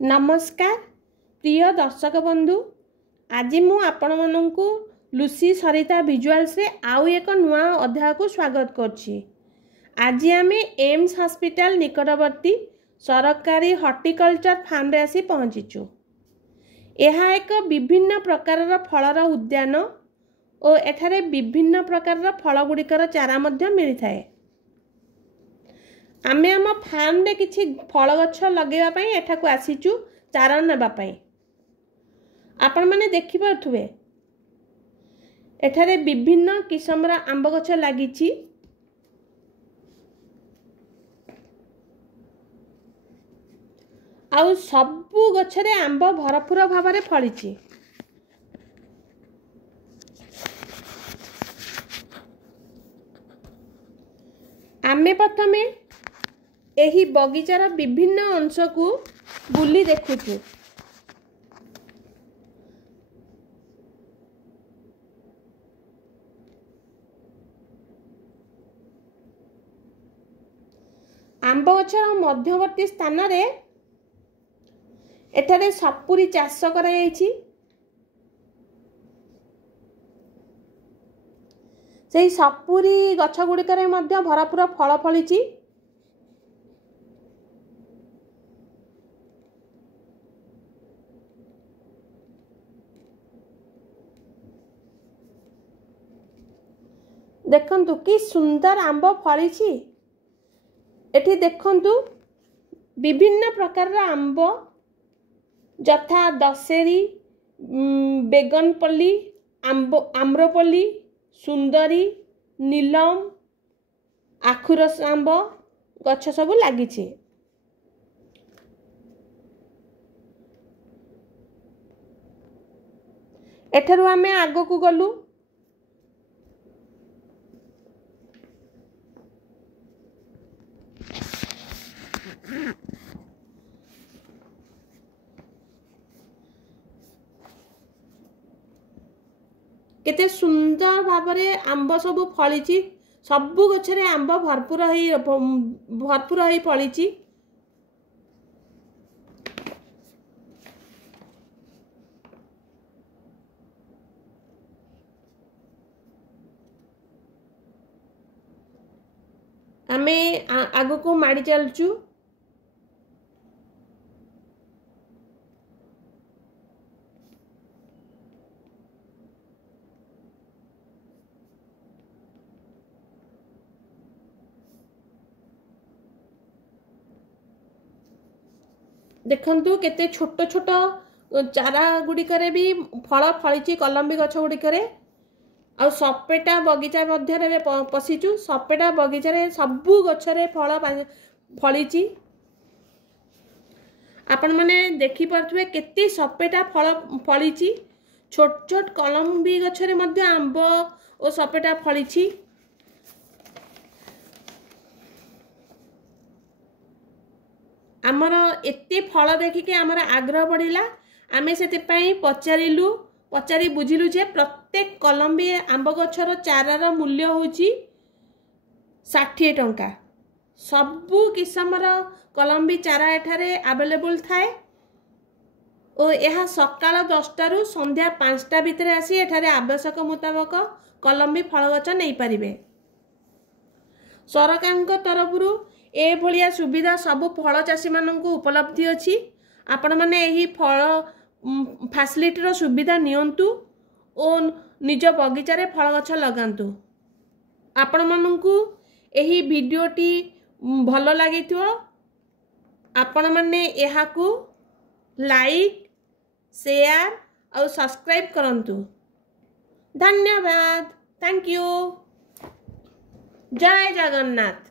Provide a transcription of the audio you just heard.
नमस्कार प्रिय दर्शक बंधु आज मु आपण मानू लुसी सरिता विजुअल्स रे आउ एक नुआ अध्याय को स्वागत करछि। आज आम एम्स हॉस्पिटल निकटवर्ती सरकारी हॉर्टिकल्चर फार्म रे आसी पहुंचीचु। यह एक विभिन्न प्रकार फलर उद्यान और एठारे विभिन्न प्रकार फल गुड़िकर चारा मध्य मिली थाए। आमे आम फार्म रे किछि फल गछ लगेबा पई एठा को आसीचु चारा नेबा पई। आपण माने देखि पाथुबे एठारे विभिन्न किस्मर आंब गछ लागिछि। आउ सबु गछरे आंब भरपूर भाव में फलिछि। आमे प्रथमे एही बगीचार विभिन्न अंश को बुली देखुछु। आंब गछर मध्यवर्ती स्थान रे एठारे सपुरी चाष करा जायछि। सेही सपुरी गछ गुड़िकर मध्य भरपूर फल फलिछि। देखंतु कि सुंदर आंब फलिछि। एठी देखंतु विभिन्न प्रकार आंब जथा दशेरी, बेगनपल्ली, आम्रपल्ली, सुंदरी, नीलम, आखुरस आंब गछ सब लागिछि। एठारु आमे आगो को गलु। केते सुंदर भाबरे आंब सब फलिछि। सबु गछरे आंब भरपूर होई फलिछि। आमे आगो को माड़ी चलचु। देखंतु केते छोट छोट चारा गुड़िकरे भी फल फलिछि। कलम्बी गछ गुड़िकरे आ सपेटा बगीचा मध्य पशिचु। सपेटा बगीचा रे सबु गछरे फल फलिछि। आपण माने देखि परथुवे केते सपेटा फल फलिछि। छोट छोट कलम्बी गछरे मध्य आंब और सपेटा फलिछि। आमर एते फल देखिके आमर आग्रह बढ़िला। आमे सेते पई पचारि बुझिलु जे प्रत्येक कलम्बी आंब गछर चारार मूल्य होची 60 टंका। सबु किस्मर कलम्बी चारा एठारे अवेलेबल थाए और यह सकाळ 10टा रु संध्या 5टा भितर आसी एठारे आवश्यक मुताबक कलम्बी फल गछ नै परिबे। सरकारक तरफरु ए भलिया सुविधा सबु फल चाषी माननकु उपलब्धि अछि। आपण माने एही फल फैसिलिटी सुविधा नियंतु और निज बगीचा रे फल गछ लगांतु। आपण माननकु एही वीडियोटी भलो लागिथियो आपण माने एहाकु लाइक शेयर और सब्सक्राइब करंतु। धन्यवाद। Thank you. जय जगन्नाथ।